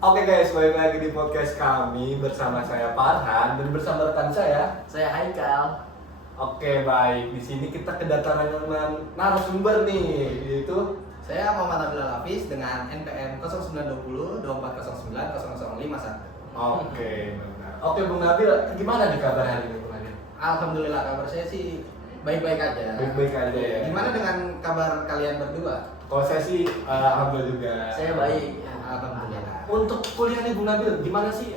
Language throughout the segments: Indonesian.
Oke guys, balik lagi di podcast kami bersama saya Farhan dan bersama rekan saya. Haikal. Oke baik, di sini kita kedatangan narasumber nih, yaitu Saya Muhammad Abdullah Hafiz dengan NPM 0920 2409 0051. Oke, benar. Oke Bung Nabil, gimana nih kabar hari ini Bung Nabil? Alhamdulillah kabar saya sih baik-baik aja. Baik-baik aja ya. Gimana dengan kabar kalian berdua? Kalau saya sih alhamdulillah juga. Saya baik. Alhamdulillah. Untuk kuliah nih Bung Nabil, gimana sih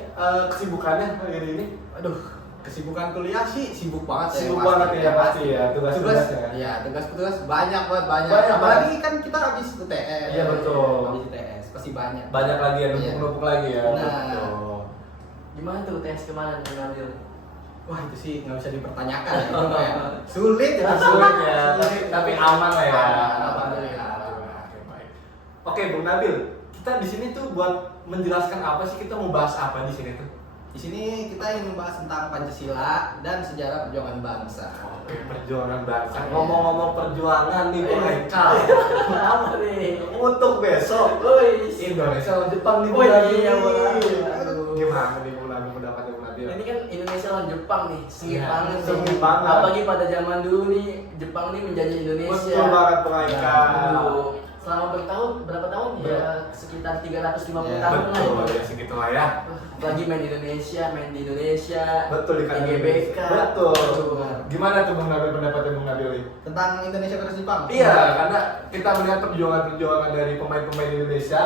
kesibukannya hari ini? Aduh, kesibukan kuliah sih sibuk banget Sibuk banget ya pasti ya, tugas-tugasnya. Iya, tugas banyak banget. Banyak, Apalagi kan kita habis UTS. Iya, betul. Habis UTS pasti banyak. Banyak lagi ya, Iya. numpuk-numpuk lagi ya. Nah. Betul. Gimana tuh tes kemarin Bung Nabil? Wah, itu sih nggak bisa dipertanyakan ya. Itu ya. Sulit itu Sulit ya, Sulit. tapi aman lah ya. Alhamdulillah. Oke, baik. Oke, Bung Nabil, kita di sini tuh buat menjelaskan apa sih, kita mau bahas apa di sini tuh? Di sini kita ingin membahas tentang Pancasila dan sejarah perjuangan bangsa. Oke, perjuangan bangsa. Ngomong-ngomong perjuangan nih, Bung Haikal. Apa nih? Untuk besok Woi. Indonesia lawan Jepang nih, Oh Bung Nabil. iya, Bung Nabil. Aduh. Gimana nih Bung Nabil, pendapatnya Bung Nabil? Ini kan Indonesia lawan Jepang nih, sengit Iya, banget nih. sengit banget. Apalagi pada zaman dulu nih, Jepang nih menjajah Indonesia. Betul banget, Bung Haikal. Dulu. Selama berapa tahun? Ya sekitar 350 Ya, tahun lah. Betul, itu. ya segitu lah ya. Lagi main di Indonesia, Betul di kandang GBK. Indonesia. Betul. Benar. Gimana tuh Bung Nabil, pendapatnya Bung Nabil nih? Tentang Indonesia versus Jepang. Iya, karena kita melihat perjuangan-perjuangan dari pemain-pemain Indonesia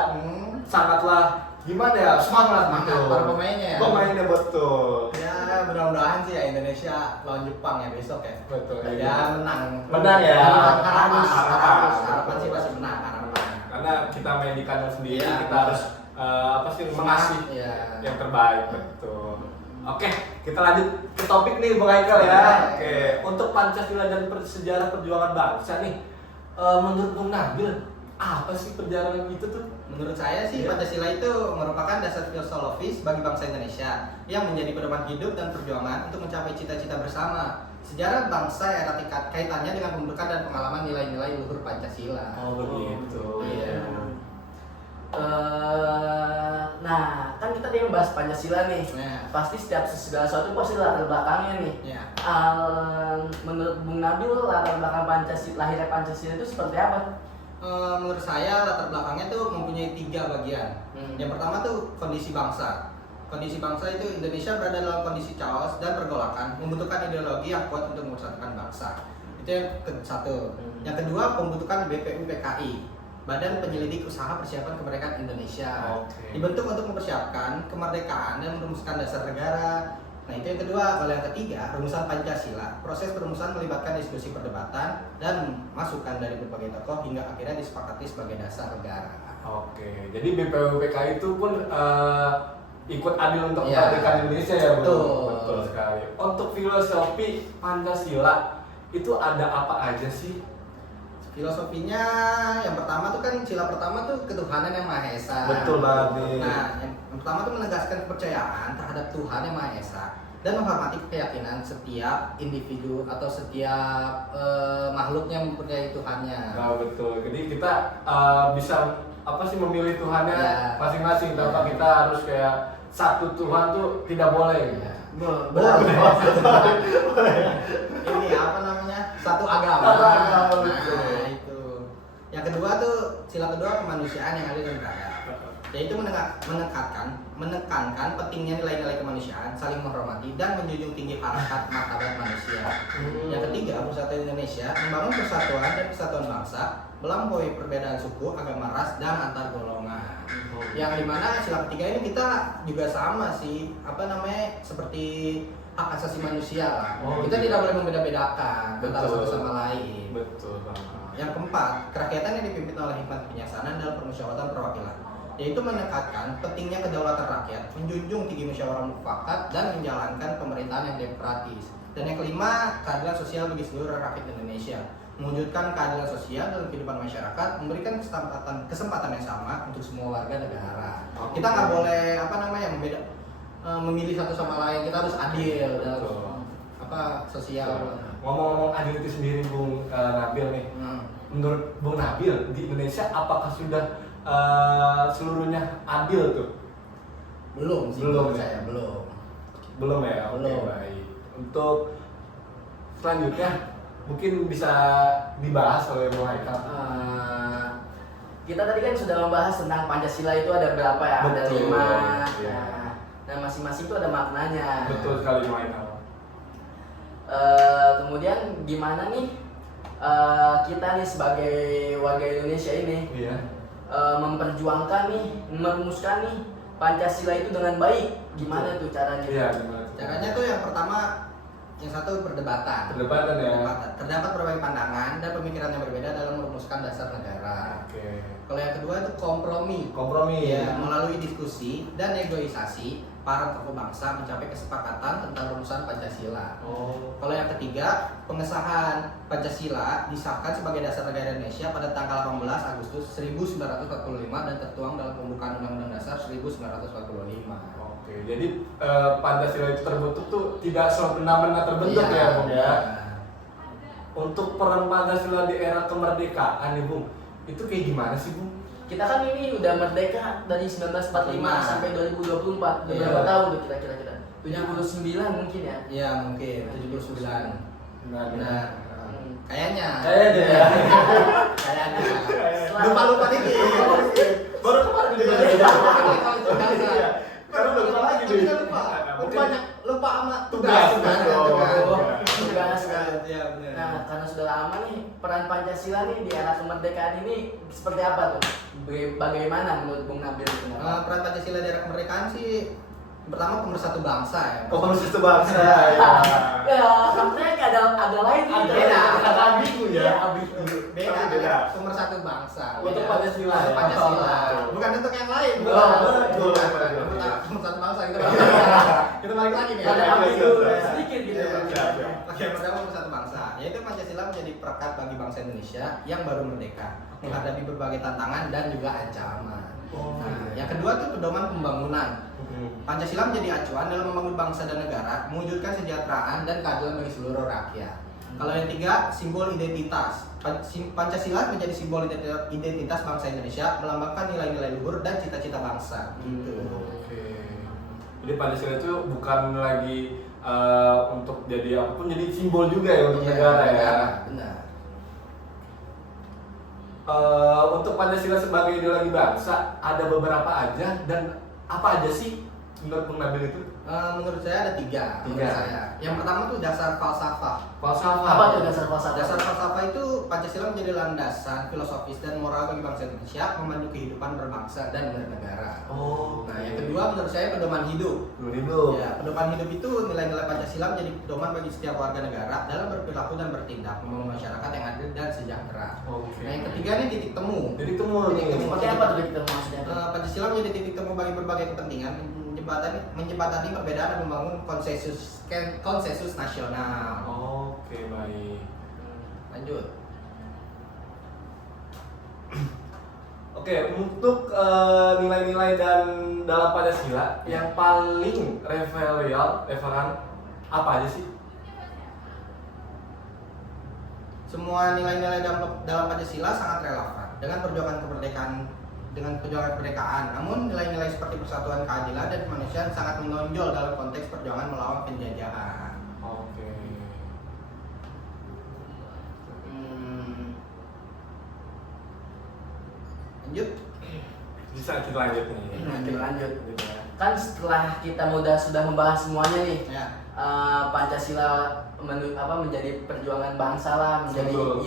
sangatlah gimana ya, semangat Semangat gitu. para pemainnya ya. Pemainnya betul. Ya, mudah-mudahan sih ya Indonesia lawan Jepang ya besok ya. Betul. Ya, iya. menang. Menang ya. Harapan sih pasti menang karena menang. Karena kita main di kandang sendiri, Iya, kita harus apa sih, mengasih Iya. yang terbaik, betul. Oke, kita lanjut ke topik nih Bung Haikal ya. Oke, untuk Pancasila dan sejarah perjuangan bangsa nih, menurut Bung Nabil, apa sih perjalanan itu tuh? Menurut saya sih Iya. Pancasila itu merupakan dasar filosofis bagi bangsa Indonesia yang menjadi pedoman hidup dan perjuangan untuk mencapai cita-cita bersama. Sejarah bangsa erat kaitannya dengan pembentukan dan pengalaman nilai-nilai luhur Pancasila. Oh begitu. Iya. Nah, kan kita tadi membahas Pancasila nih. Nah, Pasti setiap segala sesuatu pasti latar belakangnya nih. ya. Menurut Bung Nabil, latar belakang lahirnya Pancasila itu seperti apa? Menurut saya latar belakangnya tuh mempunyai 3 bagian. Yang pertama tuh kondisi bangsa. Kondisi bangsa itu Indonesia berada dalam kondisi chaos dan pergolakan, membutuhkan ideologi yang kuat untuk mempersatukan bangsa. Itu yang satu. Yang kedua, pembentukan BPUPKI, Badan Penyelidik Usaha Persiapan Kemerdekaan Indonesia. Oke. Dibentuk untuk mempersiapkan kemerdekaan dan merumuskan dasar negara. Nah, itu yang kedua. Kalau yang ketiga, rumusan Pancasila. Proses perumusan melibatkan diskusi perdebatan dan masukan dari berbagai tokoh hingga akhirnya disepakati sebagai dasar negara. Oke, jadi BPUPK itu pun ikut adil untuk Iya. kemerdekaan Indonesia ya, Bro? Betul. Betul sekali. Untuk filosofi Pancasila itu ada apa aja sih? Filosofinya yang pertama tuh kan sila pertama tuh ketuhanan yang Maha Esa. Betul banget nih. Nah, yang pertama tuh menegaskan kepercayaan terhadap Tuhan yang Maha Esa dan menghormati keyakinan setiap individu atau setiap makhluk yang mempercayai Tuhannya. Nah, betul. Jadi kita bisa apa sih, memilih Tuhannya Ya. masing-masing tanpa Ya. kita harus kayak satu Tuhan tuh tidak boleh. Ya. Benar. Ini apa namanya? Satu agama. Satu agama, betul. Nah, itu. Yang kedua tuh sila kedua kemanusiaan yang adil dan beradab. Yaitu menekankan pentingnya nilai-nilai kemanusiaan, saling menghormati dan menjunjung tinggi harkat martabat manusia. Yang ketiga, persatuan Indonesia membangun persatuan dan kesatuan bangsa melampaui perbedaan suku, agama, ras dan antar golongan. Yang dimana sila ketiga ini kita juga sama sih, apa namanya, seperti hak asasi manusia lah. Oh, Kita iya. tidak boleh membeda-bedakan antara Betul. satu sama lain. Betul banget. Yang keempat, kerakyatan yang dipimpin oleh hikmat kebijaksanaan dalam permusyawaratan perwakilan, yaitu menekankan pentingnya kedaulatan rakyat, menjunjung tinggi musyawarah mufakat dan menjalankan pemerintahan yang demokratis. Dan yang kelima, keadilan sosial bagi seluruh rakyat Indonesia, mewujudkan keadilan sosial dalam kehidupan masyarakat, memberikan kesempatan yang sama untuk semua warga negara. Oke. Kita nggak boleh memilih satu sama lain, kita harus adil dalam Betul. sosial. Ngomong-ngomong adil itu sendiri, Bung Nabil nih. Menurut Bung Nabil, di Indonesia apakah sudah seluruhnya adil tuh? Belum sih, Belum menurut ya? saya belum. Belum ya? Oke, Belum. baik. Untuk selanjutnya mungkin bisa dibahas oleh Bung Haikal. Kita tadi kan sudah membahas tentang Pancasila itu ada berapa ya? Ada Betul, 5. iya. Nah, masing-masing itu ada maknanya. Betul sekali Bung Haikal. Kemudian gimana nih kita nih sebagai warga Indonesia ini Iya. memperjuangkan nih, merumuskan nih Pancasila itu dengan baik. Gimana tuh caranya? Iya, gimana? Caranya tuh yang pertama, yang satu perdebatan. Perdebatan ya. Perdebatan. Terdapat berbagai pandangan dan pemikiran yang berbeda dalam merumuskan dasar negara. Oke. Kalau yang kedua itu kompromi. Kompromi. Ya, melalui diskusi dan negosiasi para tokoh bangsa mencapai kesepakatan tentang rumusan Pancasila. Oh. Kalau yang ketiga, pengesahan Pancasila disahkan sebagai dasar negara Indonesia pada tanggal 18 Agustus 1945 dan tertuang dalam pembukaan Undang-Undang Dasar 1945. Oke, jadi Pancasila itu terbentuk tuh tidak semena-mena terbentuk Iya, ya Bung ya. iya. Untuk peran Pancasila di era kemerdekaan nih Bung, itu kayak gimana sih Bung? Kita kan ini udah merdeka dari 1945 sampai 2024. Udah Iya. berapa tahun tuh kira-kira kita? 79 mungkin ya. Iya, mungkin 79. Benar. Kayaknya. Kayaknya ya. Kayaknya. Setelah- Lupa-lupa dikit. Baru kemarin juga. Iya. Karena udah lupa lagi nih. Kita lupa. Lupa sama Tugas. Tugas. Iya, benar. Nah, karena sudah lama nih peran Pancasila nih di era kemerdekaan ini seperti apa tuh? Bagaimana menurut Bung Nabil itu? Peran Pancasila di era kemerdekaan sih pertama pemersatu bangsa ya. Oh, pemersatu bangsa ya. Ya, kampanye agak lain nih. Beda. Agak ambigu ya. Iya, ambigu. Beda, Beda. pemersatu bangsa. Untuk Beda. Pancasila ya? Untuk Pancasila. Oh. Bukan untuk yang lain. Oh, Bukan. betul. Pemersatu bangsa gitu. Kita balik lagi nih. Ada Iya, ambigu iya. sedikit gitu. Iya, siap, siap. Oke, yang pertama pemersatu bangsa. Yaitu Pancasila menjadi perekat bagi bangsa Indonesia yang baru merdeka, menghadapi berbagai tantangan dan juga ancaman. Oh. Nah, yang kedua tuh pedoman pembangunan. Hmm. Pancasila menjadi acuan dalam membangun bangsa dan negara, mewujudkan kesejahteraan dan keadilan bagi seluruh rakyat. Kalau yang tiga, simbol identitas. Pancasila menjadi simbol identitas bangsa Indonesia, melambangkan nilai-nilai luhur dan cita-cita bangsa. Gitu. Oke. Jadi Pancasila itu bukan lagi untuk jadi apapun, jadi simbol juga ya untuk Iya, negara ya. Benar. Untuk Pancasila sebagai ideologi bangsa ada beberapa aja, dan apa aja sih menurut Bung Nabil itu? Menurut saya ada tiga. Tiga. Menurut saya. Yang pertama tuh dasar falsafah. Falsafah. Apa tuh dasar falsafah? Dasar falsafah itu Pancasila menjadi landasan filosofis dan moral bagi bangsa Indonesia memandu kehidupan berbangsa dan bernegara. Oh. Nah, yang kedua menurut saya pedoman hidup. Dulu. Ya, pedoman hidup itu nilai-nilai Pancasila menjadi pedoman bagi setiap warga negara dalam berperilaku dan bertindak membangun masyarakat yang adil dan sejahtera. Oke. Nah, yang ketiga ini titik temu. Jadi temu Titik nih. temu. Seperti apa tuh kita maksudnya? Pancasila menjadi titik temu bagi berbagai kepentingan, menjembatani perbedaan dan membangun konsensus nasional. Oke, baik. Lanjut. Oke, untuk nilai-nilai dan dalam Pancasila yang paling relevan apa aja sih? Semua nilai-nilai dalam Pancasila sangat relevan dengan perjuangan kemerdekaan. Namun nilai-nilai seperti persatuan, keadilan, dan kemanusiaan sangat menonjol dalam konteks perjuangan melawan penjajahan. Oke. Lanjut. Bisa kita lanjut nih. Kita lanjut. Gitu ya. Kan setelah kita sudah membahas semuanya nih, Ya. Pancasila menjadi perjuangan bangsa lah, menjadi Betul.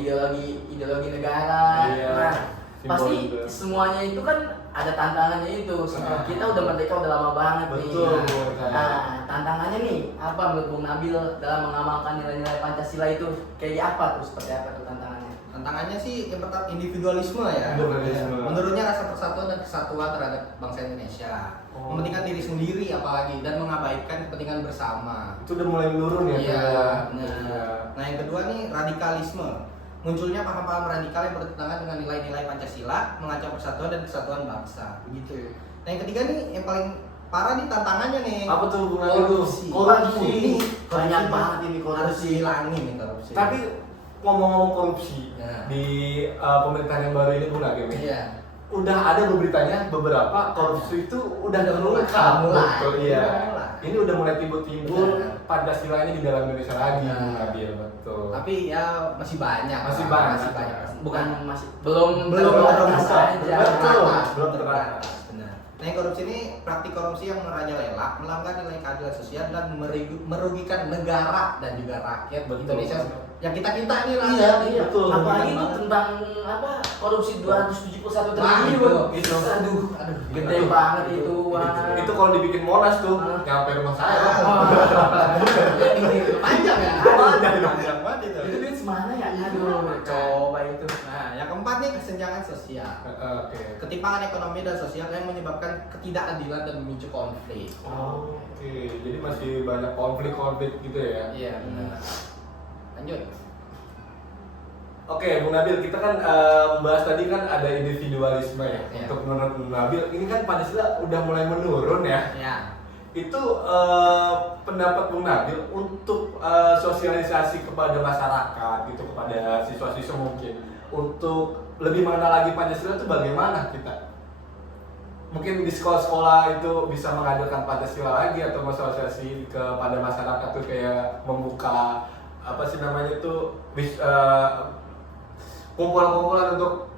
ideologi negara. Iya. Nah, Simbol pasti juga. semuanya itu kan ada tantangannya itu. Nah. Kita udah merdeka udah lama banget Betul, nih. betul. Nah, tantangannya nih apa menurut Bung Nabil dalam mengamalkan nilai-nilai Pancasila itu kayak apa tuh? Seperti apa tuh tantangannya? Tantangannya sih yang pertama individualisme ya. Individualisme. Menurutnya rasa persatuan dan kesatuan terhadap bangsa Indonesia. Oh. Mementingkan diri sendiri apalagi dan mengabaikan kepentingan bersama. Itu udah mulai menurun ya. Iya. Iya. Nah, yang kedua nih radikalisme. Munculnya paham-paham radikal yang bertentangan dengan nilai-nilai Pancasila, mengancam persatuan dan kesatuan bangsa. Begitu. Nah, yang ketiga nih yang paling parah nih tantangannya nih. Apa tuh Bung Nabil tuh? Korupsi. Banyak banget ini Harus korupsi. dihilangin nih korupsi. Tapi ngomong-ngomong korupsi Ya. di pemerintahan yang baru ini Bung Nabil nih. Iya. udah ada beritanya beberapa korupsi itu udah terungkap. mulai. Betul, iya. Udah mulai. Ini udah mulai timbul-timbul Benar. Pancasila ini di dalam Indonesia lagi, Benar. Bung Nabil, betul. Tapi ya masih banyak. Masih Pak. banyak. Masih banyak. Bukan masih belum terbatas aja. Betul. Terbatas. belum terbatas. Benar. Nah, yang korupsi ini praktik korupsi yang merajalela, melanggar nilai keadilan sosial dan merugikan negara dan juga rakyat Betul. Indonesia. Yang kita ini lah. Iya, Iya, betul. apalagi itu Benar. tentang apa korupsi 271 Wah, triliun. itu. Aduh, gede Aduh, banget itu. Wah. Itu kalau dibikin Monas tuh, Ah. nyampe rumah saya. Panjang ya. Panjang banget itu. Itu duit semana ya? Aduh, coba itu. Nah, yang keempat nih kesenjangan sosial. Oke. Ketimpangan ekonomi dan sosial yang menyebabkan ketidakadilan dan memicu konflik. Oke, jadi masih banyak konflik-konflik gitu ya. Iya, benar. Lanjut. Oke, Bung Nabil, kita kan membahas tadi kan ada individualisme ya. Iya. Untuk menurut Bung Nabil, ini kan Pancasila udah mulai menurun ya. Ya. Itu pendapat Bung Nabil untuk sosialisasi kepada masyarakat, gitu, kepada siswa-siswa mungkin, untuk lebih mengenal lagi Pancasila itu bagaimana kita? Mungkin di sekolah-sekolah itu bisa mengajarkan Pancasila lagi atau sosialisasi kepada masyarakat tuh kayak membuka apa sih namanya itu kumpulan-kumpulan untuk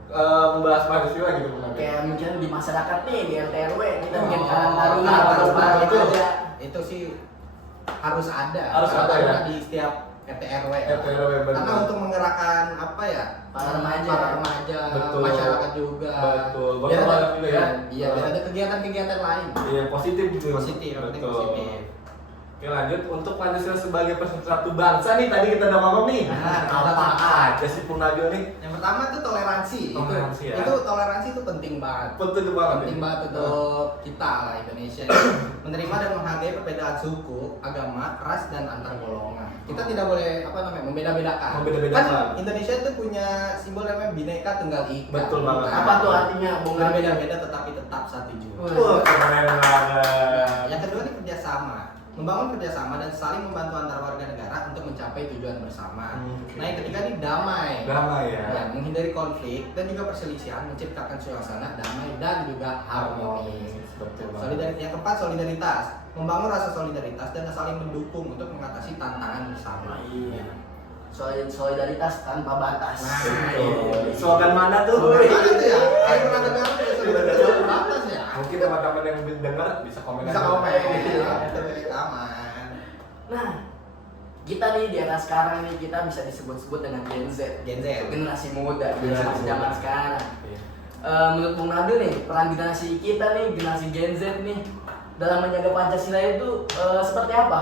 membahas Pancasila gitu Bung Nabil. Kayak mungkin di masyarakat nih, di RT RW kita bikin Oh, karang taruna karang atau taruna apa itu. aja. Itu sih harus ada. Harus ada ya? di setiap RT RW. RT RW, betul. Karena untuk menggerakkan apa ya? Para remaja. Para remaja, Betul. masyarakat juga. Betul. Biar ada, Berkembang juga ya. Iya, biar ada kegiatan-kegiatan lain. Iya, positif gitu. Positif, yang penting Betul. positif. Oke, lanjut untuk Pancasila sebagai persatu bangsa nih, tadi kita udah ngomong nih. Nah, Apa aja sih Bung Nabil nih? Yang pertama itu toleransi. Toleransi, ya. Itu toleransi itu penting banget. Betul banget. Penting nih. banget untuk kita lah Indonesia. Menerima dan menghargai perbedaan suku, agama, ras dan antar golongan. Kita tidak boleh apa namanya membeda-bedakan. Membeda-bedakan. Kan Indonesia itu punya simbol namanya Bhinneka Tunggal Ika. Betul banget. Apa tuh artinya, Bung Nabil? Berbeda-beda tetapi tetap satu juga. Wah, keren banget. Yang kedua ini kerjasama. Membangun kerjasama dan saling membantu antar warga negara untuk mencapai tujuan bersama. Oke. Nah yang ketiga ini damai. Damai ya. Ya, menghindari konflik dan juga perselisihan, menciptakan suasana damai dan juga harmonis. Betul banget. Solidaritas. Yang keempat solidaritas. Membangun rasa solidaritas dan saling mendukung untuk mengatasi tantangan bersama. Iya. Solidaritas tanpa batas. Nah, Betul. Slogan mana tuh? Mana tuh ya? Saya pernah dengar tuh ya, solidaritas tanpa batas ya. Mungkin teman-teman yang dengar bisa komen Bisa aja. komen. Iya. Aman. Nah, kita nih di era sekarang nih kita bisa disebut-sebut dengan Gen Z. Gen Z. Generasi muda, Generasi generasi zaman muda. sekarang. Iya. Menurut Bung Nabil nih, peran generasi kita nih, generasi Gen Z nih dalam menjaga Pancasila itu seperti apa?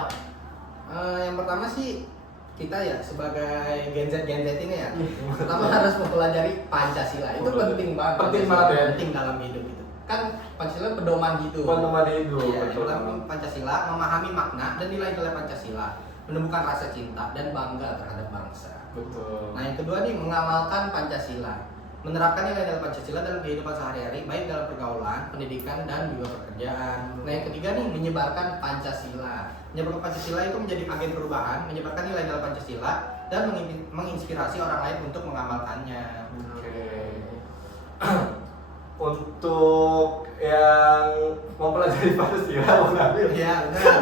Yang pertama sih kita ya sebagai Gen Z ini ya pertama harus mempelajari Pancasila itu penting banget. Penting Pancasila banget ya. penting dalam hidup itu kan Pancasila pedoman hidup. Pedoman hidup, Iya, betul. yang pertama Pancasila memahami makna dan nilai-nilai Pancasila, menemukan rasa cinta dan bangga terhadap bangsa. Betul. Nah yang kedua nih mengamalkan Pancasila, menerapkan nilai-nilai Pancasila dalam kehidupan sehari-hari baik dalam pergaulan, pendidikan dan juga pekerjaan. Nah yang ketiga nih menyebarkan Pancasila. Menyebarkan Pancasila itu menjadi agen perubahan, menyebarkan nilai-nilai Pancasila dan menginspirasi orang lain untuk mengamalkannya. Oke. Untuk yang mempelajari Pancasila, Bung Nabil. Iya benar.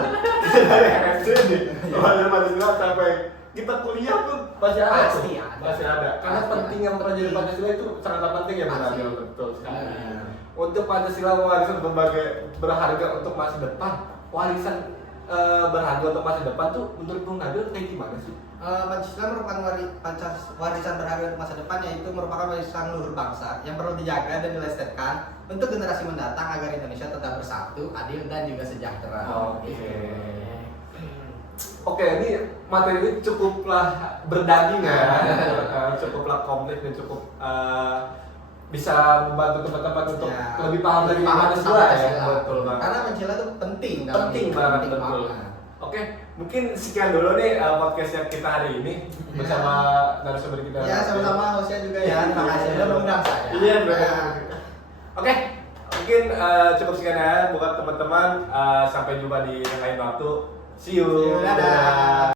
Dari MSc nih, mempelajari Pancasila sampai kita kuliah pun masih ada. Pasti tuh. ada. Masih ada. Karena Pasti pentingnya ada. mempelajari Pancasila itu sangat penting ya, Bung Pasti. Nabil. Betul sekali. Iya. Untuk Pancasila warisan berbagai berharga untuk masa depan, warisan berharga untuk masa depan tuh menurut Bung Nabil kayak gimana sih? Pancasila merupakan warisan berharga untuk masa depan, yaitu merupakan warisan luhur bangsa yang perlu dijaga dan dilestarikan untuk generasi mendatang agar Indonesia tetap bersatu, adil dan juga sejahtera. Oke, ini materi ini cukuplah berdaging ya, cukuplah kompleks dan cukup bisa membantu teman-teman untuk Ya, lebih paham dari Pancasila ya. Betul banget. Karena Pancasila itu penting dalam Penting hidup, banget, penting betul. banget. Oke, mungkin sekian dulu nih podcast yang kita hari ini bersama narasumber kita. Ya, sama-sama hostnya juga ya. Terima kasih sudah mengundang saya. Iya, Ya. benar. Oke, mungkin cukup sekian ya buat teman-teman. Sampai jumpa di lain waktu. See you. See you, dadah.